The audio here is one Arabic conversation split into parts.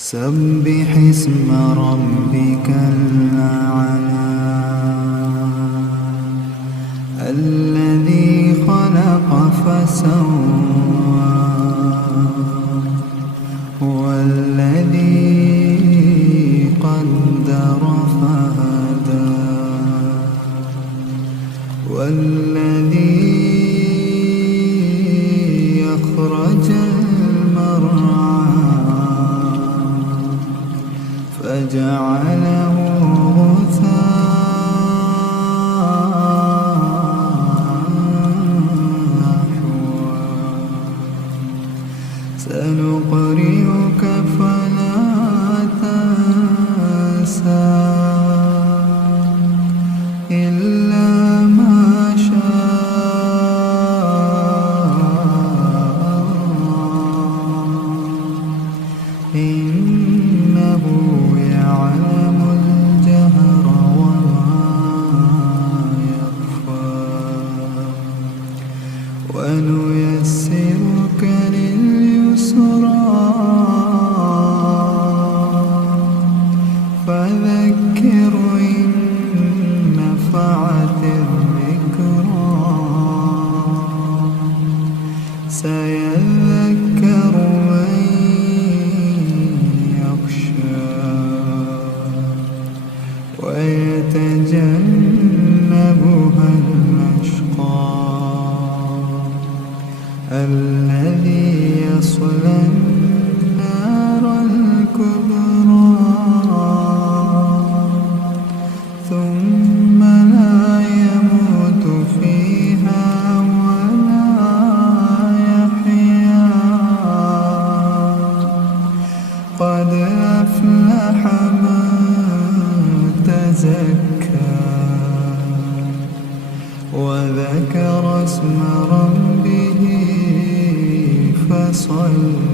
سبح اسم ربك الأعلى الذي خلق فسوى والذي قدر فهدى والذي أخرج المرعى فجعله غثاء أحوى سنقرئك فلا تنسى إلا ما شاء الله إنه يعلم الجهر وما يخفى ونيسرك لليسرى فذكر إن نفعت الذكرى سيذكر من يخشى ويتجنبها الأشقى الذي يصلى النار الكبرى ثم لا يموت فيها ولا يحيا قد أفلح من تزكى وذكر اسم ربه فصلى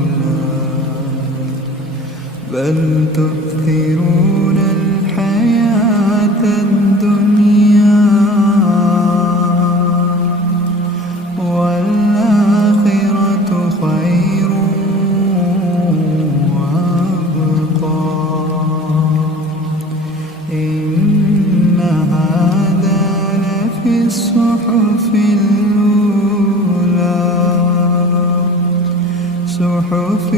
بل تؤثرون الحياة الدنيا والآخرة خير وأبقى إن هذا لفي الصحف الأولى صحف